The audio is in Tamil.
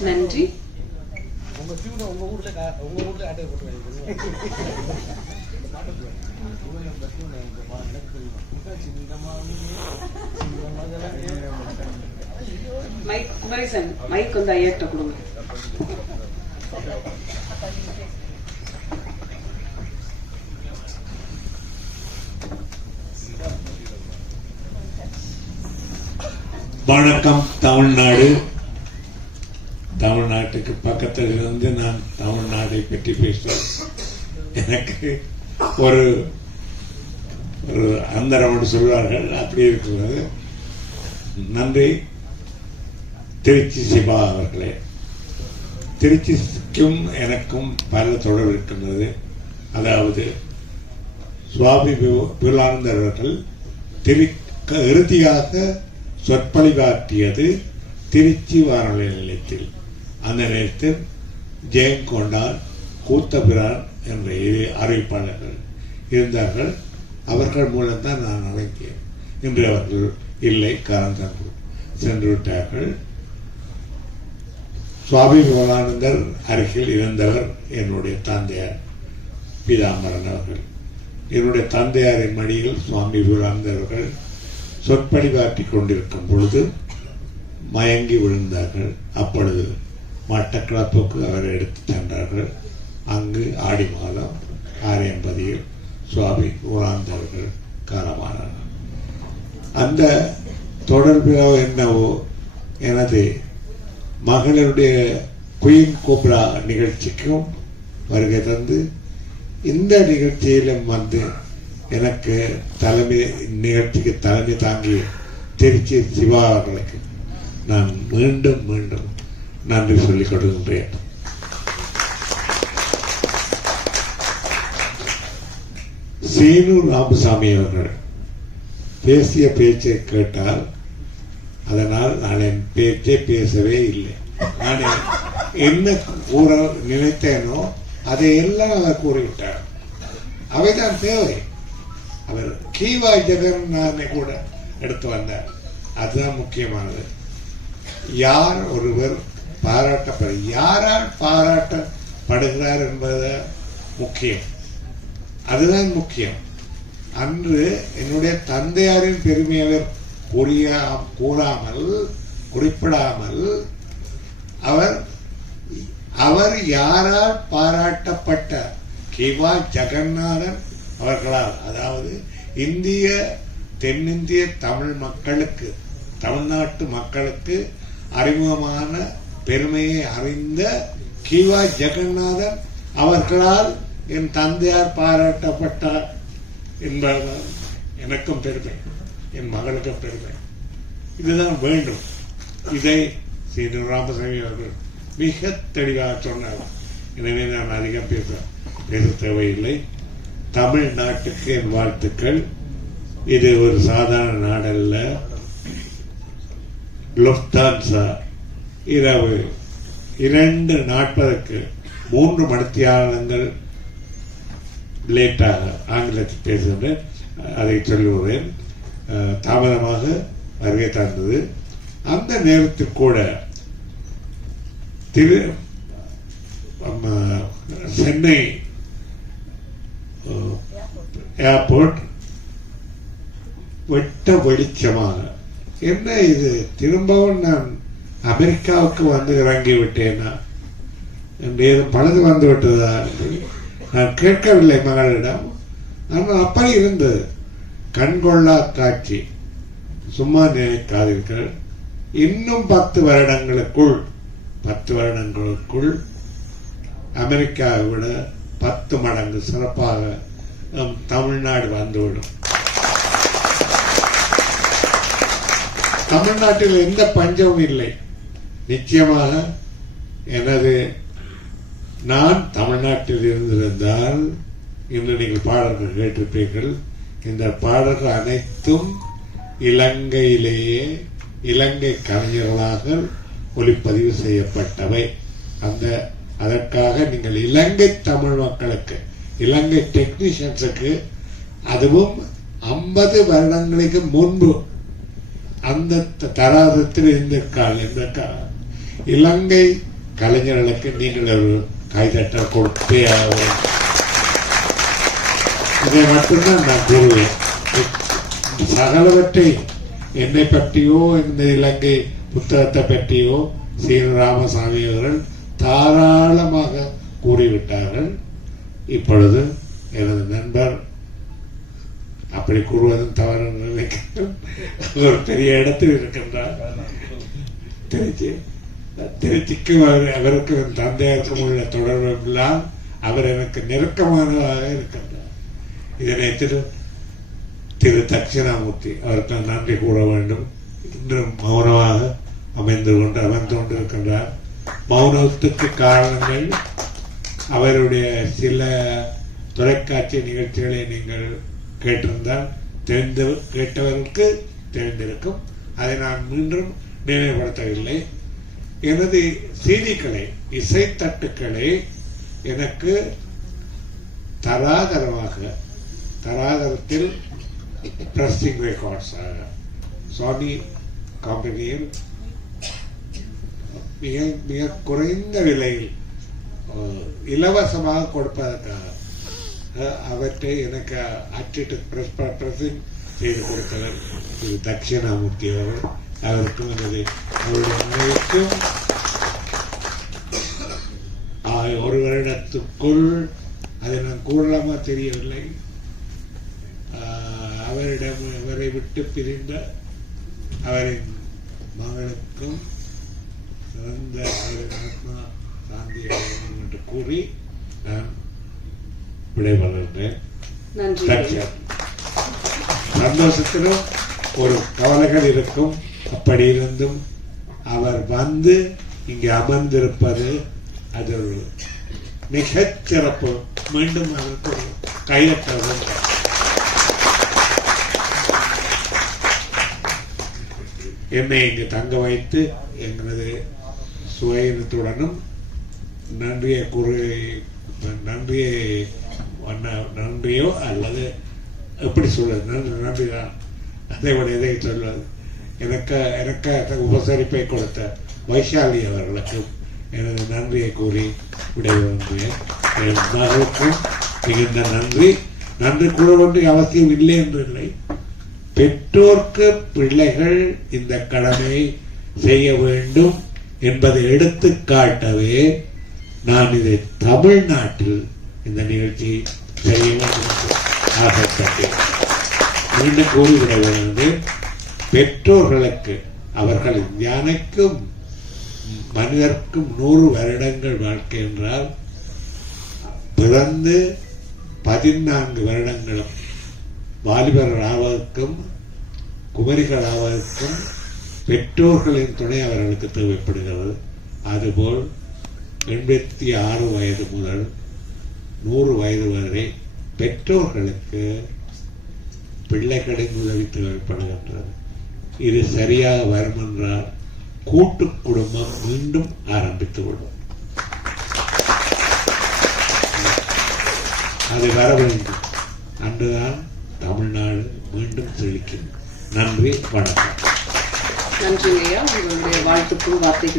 நன்றி. மைக் குமரேசன் மைக் வந்து ஐயாட்ட கொடுங்க. வணக்கம் தமிழ்நாடு. தமிழ்நாட்டுக்கு பக்கத்தில் இருந்து நான் தமிழ்நாட்டை பற்றி பேசுவேன் எனக்கு ஒரு ஒரு அந்தரம் சொல்வார்கள் அப்படி இருக்கிறது. நன்றி. திருச்சி சிவா அவர்களே. திருச்சிக்கும் எனக்கும் பல தொடர்பு இருக்கின்றது. அதாவது சுவாமி வி- அவர்கள் திரு இறுதியாக சொற்பொழிவாற்றியது திருச்சி வானொலி நிலையத்தில் அந்த நேரத்தில் ஜெயங்கொண்டார் கூத்தபிரான் என்ற அறிவிப்பாளர்கள் இருந்தார்கள். அவர்கள் மூலம்தான் நான் அழைத்தேன். இன்று அவர்கள் இல்லை காரணம் சென்று விட்டார்கள். சுவாமி விவேகானந்தர் அருகில் இருந்தவர் என்னுடைய தந்தையார் பீதாம்பரன் அவர்கள். என்னுடைய தந்தையாரின் மடியில் சுவாமி விவேகானந்தர் அவர்கள் சொற்படிவாற்றிக் கொண்டிருக்கும் பொழுது மயங்கி விழுந்தார்கள். அப்பொழுது மட்டக்களப்புக்கு அவர் எடுத்து சென்றார்கள் அங்கு ஆடி மாதம் ஆரியம்பதியில் சுவாமி ஊராந்தவர்கள் காலமானார்கள் அந்த தொடர்பிலோ என்னவோ எனது மகளிருடைய குயின் கோப்ரா நிகழ்ச்சிக்கும் வருகை தந்து இந்த நிகழ்ச்சியிலும் வந்து எனக்கு தலைமை நிகழ்ச்சிக்கு தலைமை தாங்கி திருச்சி சிவா அவர்களுக்கு நான் மீண்டும் மீண்டும் நன்றி சொல்லிக் கொடுக்கின்றேன் சீனு ராமசாமி அவர்கள் பேசிய பேச்சை கேட்டால் அதனால் நான் என் பேச்சே பேசவே இல்லை. நான் என்ன கூற நினைத்தேனோ அதை எல்லாம் அவர் கூறிவிட்டார். அவைதான் தேவை. அவர் கீவா ஜெகன் நானே கூட எடுத்து வந்தார். அதுதான் முக்கியமானது. யார் ஒருவர் பாராட்டப்பட யாரால் பாராட்டப்படுகிறார் என்பது முக்கியம். அதுதான் முக்கியம். அன்று என்னுடைய தந்தையாரின் பெருமை அவர் கூறாமல் குறிப்பிடாமல் அவர் அவர் யாரால் பாராட்டப்பட்ட கிவா ஜெகநாதன் அவர்களால் அதாவது இந்திய தென்னிந்திய தமிழ் மக்களுக்கு தமிழ்நாட்டு மக்களுக்கு அறிமுகமான பெருமையை அறிந்த கிவா ஜெகநாதன் அவர்களால் என் தந்தையார் பாராட்டப்பட்டார் என்பதுதான் எனக்கும் பெருமை. என் மகளுக்கும் பெருமை. இதுதான் வேண்டும். இதை ஸ்ரீ ராமசாமி அவர்கள் மிக தெளிவாக சொன்னார். எனவே நான் அதிகம் பேச பேச தேவையில்லை. தமிழ்நாட்டுக்கு என் வாழ்த்துக்கள். இது ஒரு சாதாரண நாடல்ல. லுப்தான்சா இரவு இரண்டு நாற்பதுக்கு மூன்று மணித்தியாலங்கள் லேட்டாக ஆங்கிலத்தில் பேசுகின்றேன் அதை சொல்லுவேன் தாமதமாக வருகை தந்தது. அந்த நேரத்தில் கூட திரு நம்ம சென்னை ஏர்போர்ட் வெட்ட வெளிச்சமாக. என்ன இது? திரும்பவும் நான் அமெரிக்காவுக்கு வந்து இறங்கி விட்டேனா என்று ஏதும் பழுது வந்து விட்டதா நான் கேட்கவில்லை மகளிடம் ஆனால் அப்படி இருந்தது. கண்கொள்ளா காட்சி. சும்மா நினைக்காதீர்கள். இன்னும் பத்து வருடங்களுக்குள் பத்து வருடங்களுக்குள் அமெரிக்காவை விட பத்து மடங்கு சிறப்பாக நம் தமிழ்நாடு வந்துவிடும். தமிழ்நாட்டில் எந்த பஞ்சமும் இல்லை. நிச்சயமாக எனது நான் தமிழ்நாட்டில் இருந்திருந்தால் இன்று நீங்கள் பாடல்கள் கேட்டிருப்பீர்கள். இந்த பாடல்கள் அனைத்தும் இலங்கையிலேயே இலங்கை கலைஞர்களாக ஒளிப்பதிவு செய்யப்பட்டவை. அந்த அதற்காக நீங்கள் இலங்கை தமிழ் மக்களுக்கு இலங்கை டெக்னீஷியன்ஸுக்கு அதுவும் ஐம்பது வருடங்களுக்கு முன்பு அந்த த- தராதத்தில் இருந்திருக்காள் இந்த இலங்கை கலைஞர்களுக்கு நீங்கள் ஒரு கைதட்ட கொடுத்தே ஆகும் இதை மட்டும்தான் நான் கூறுவேன். சகலவற்றை என்னை பற்றியோ இந்த இலங்கை புத்தகத்தை பற்றியோ சீன ராமசாமி அவர்கள் தாராளமாக கூறிவிட்டார்கள். இப்பொழுது எனது நண்பர் அப்படி கூறுவதும் தவறு நினைக்கிறேன் ஒரு பெரிய இடத்தில் இருக்கின்றார். திருச்சி திருச்சிக்கும் அவர் அவருக்கு என் தந்தையாருக்கும் உள்ள தொடர்பு எல்லாம் அவர் எனக்கு நெருக்கமானதாக இருக்கின்றார். இதனை திரு திரு தட்சிணாமூர்த்தி அவருக்கு நன்றி கூற வேண்டும். இன்றும் மௌனமாக அமைந்து கொண்டு அமர்ந்து கொண்டிருக்கின்றார். மௌனத்துக்கு காரணங்கள் அவருடைய சில தொலைக்காட்சி நிகழ்ச்சிகளை நீங்கள் கேட்டிருந்தால் தெரிந்து கேட்டவர்களுக்கு தெரிந்திருக்கும். அதை நான் மீண்டும் நினைவுபடுத்தவில்லை. எனது சீடிகளை இசைத்தட்டுக்களை எனக்கு தராதரமாக தராதரத்தில் பிரஸ்டிங் ரெக்கார்ட்ஸாக சோனி கம்பெனியில் மிக மிக குறைந்த விலையில் இலவசமாக கொடுப்பதற்காக அவற்றை எனக்கு அச்சிட்டு பிரஸ் பிரசிங் செய்து கொடுத்தவர் திரு தட்சிணாமூர்த்தி அவர்கள். அவருக்கும் எனது அவருடைய ஆஹ், ஒரு வருடத்துக்குள் அதை நான் கூறலாமா தெரியவில்லை. அவரிடம் அவரை விட்டு பிரிந்த அவரின் மகளுக்கும் சிறந்த அவரின் ஆத்மா சாந்தி அடையணும் என்று கூறி நான் விடைபெறுகிறேன். சந்தோஷத்திலும் ஒரு கவலைகள் இருக்கும். அப்படி இருந்தும் அவர் வந்து இங்கே அமர்ந்திருப்பது அது ஒரு மிகச் சிறப்பு. மீண்டும் அவருக்கு ஒரு என்னை இங்கு தங்க வைத்து எங்களது சுயத்துடனும் நன்றியை குறு நன்றியை நன்றியோ அல்லது எப்படி சொல்வது? நன்றி நன்றிதான். அதை விட எதை சொல்வது? எனக்கு எனக்கு உபசரிப்பை கொடுத்த வைஷாலி அவர்களுக்கும் எனது நன்றியை கூறி விடைபெறுகிறேன் என் மகளுக்கும் மிகுந்த நன்றி நன்றி கூற வேண்டிய அவசியம் இல்லை என்று இல்லை பெற்றோர்க்கு பிள்ளைகள் இந்த கடமையை செய்ய வேண்டும் என்பதை எடுத்து காட்டவே நான் இதை தமிழ்நாட்டில் இந்த நிகழ்ச்சி செய்ய வேண்டும் என்று ஆசைப்பட்டேன் மீண்டும் கூறிவிட வேண்டியது பெற்றோர்களுக்கு அவர்கள் யானைக்கும் மனிதர்க்கும் நூறு வருடங்கள் வாழ்க்கை என்றால் பிறந்து பதினான்கு வருடங்களும் வாலிபர்கள் ஆவதற்கும் குமரிகள் ஆவதற்கும் பெற்றோர்களின் துணை அவர்களுக்கு தேவைப்படுகிறது. அதுபோல் எண்பத்தி ஆறு வயது முதல் நூறு வயது வரை பெற்றோர்களுக்கு பிள்ளைகளின் உதவி தேவைப்படுகின்றது. இது சரியாக வரும் என்றால் கூட்டு குடும்பம் மீண்டும் ஆரம்பித்துவிடும் அது வர வேண்டும். அன்றுதான் தமிழ்நாடு மீண்டும் செழிக்கும். நன்றி வணக்கம். நன்றி ஐயா உங்களுடைய வாழ்த்துக்கும் வார்த்தைகள்.